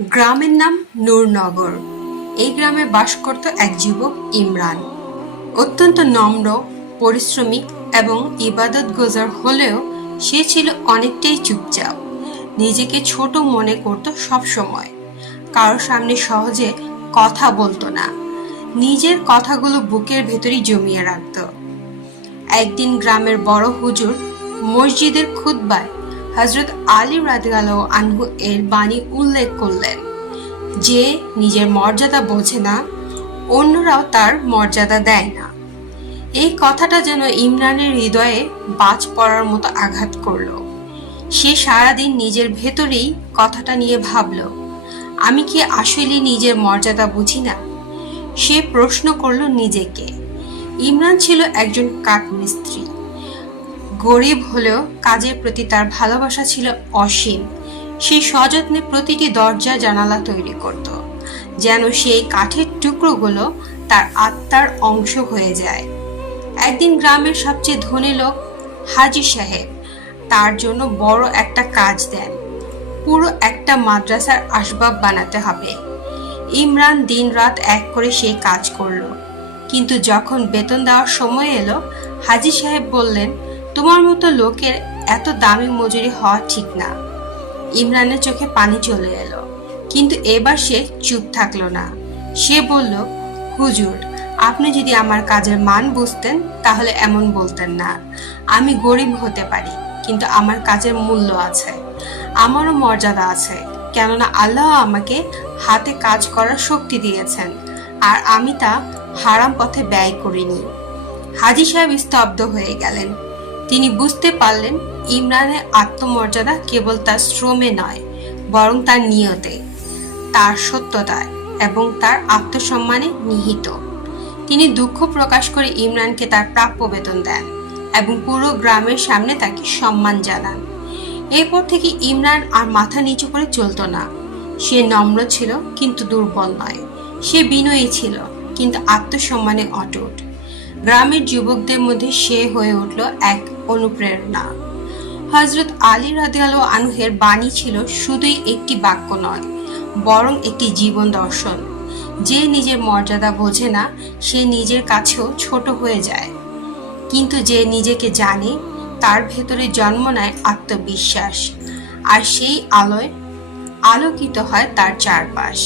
গ্রামের নাম নূরনগর। এই গ্রামে বাস করত এক যুবক ইমরান। অত্যন্ত নম্র, পরিশ্রমী এবং ইবাদতগুজার হলেও সে ছিল অনেকটাই চুপচাপ। নিজেকে ছোট মনে করত সব সময়। কারোর সামনে সহজে কথা বলতো না। নিজের কথাগুলো বুকের ভেতরই জমিয়ে রাখত। একদিন গ্রামের বড় হুজুর মসজিদের খুতবায় হযরত আলী রাদিয়াল্লাহু আনহু এর বাণী উল্লেখ করলেন যে নিজের মর্যাদা বোঝে না, অন্যরাও তার মর্যাদা দেয় না। এই কথাটা যেন ইমরানের হৃদয়ে বাজ পড়ার মতো আঘাত করল। সে সারাদিন নিজের ভেতরেই কথাটা নিয়ে ভাবল, আমি কি আসলে নিজের মর্যাদা বুঝি না? সে প্রশ্ন করল নিজেকে। ইমরান ছিল একজন কাঠমিস্ত্রি। গরিব হলেও কাজের প্রতি তার ভালোবাসা ছিল অসীম। সে সযত্নে প্রতিটি দরজা জানালা তৈরি করত, যেন সেই কাঠের টুকরোগুলো তার আত্মার অংশ হয়ে যায়। একদিন গ্রামের সবচেয়ে ধনী লোক হাজী সাহেব তার জন্য বড় একটা কাজ দেন। পুরো একটা মাদ্রাসার আসবাব বানাতে হবে। ইমরান দিনরাত এক করে সেই কাজ করলো। কিন্তু যখন বেতন দেওয়ার সময় এলো, হাজী সাহেব বললেন, তোমার মতো লোকের এত দামি মজুরি হওয়া ঠিক না। ইমরানের চোখে পানি চলে এলো, কিন্তু এবার সে চুপ থাকলো না। সে বলল, হুজুর, আপনি যদি আমার কাজের মান বুঝতেন তাহলে এমন বলতেন না। আমি গরিব হতে পারি, কিন্তু আমার কাজের মূল্য আছে, আমারও মর্যাদা আছে। কেননা আল্লাহ আমাকে হাতে কাজ করার শক্তি দিয়েছেন, আর আমি তা হারাম পথে ব্যয় করিনি। হাজী সাহেব স্তব্ধ হয়ে গেলেন। তিনি বুঝতে পারলেন ইমরানের আত্মমর্যাদা কেবল তার শ্রমে নয়, বরং তার নিয়তে, তার সত্যতায় এবং তার আত্মসম্মানে নিহিত। তিনি দুঃখ প্রকাশ করে ইমরানকে তার প্রাপ্য বেতন দেন এবং পুরো গ্রামের সামনে তাকে সম্মান জানান। এরপর থেকে ইমরান আর মাথা নিচু করে চলতো না। সে নম্র ছিল কিন্তু দুর্বল নয়। সে বিনয়ী ছিল কিন্তু আত্মসম্মানে অটুট। গ্রামের যুবকদের মধ্যে সে হয়ে উঠল এক অনুপ্রেরণা। হযরত আলী রাদিয়াল্লাহু আনহুর বাণী ছিল শুধুই একটি বাক্য নয়, বরং একটি জীবন দর্শন। যে নিজের মর্যাদা বোঝে না, সে নিজের কাছেও ছোট হয়ে যায়। কিন্তু যে নিজেকে জানে, তার ভেতরে জন্ম নেয় আত্মবিশ্বাস, আর সেই আলোয় আলোকিত হয় তার চারপাশ।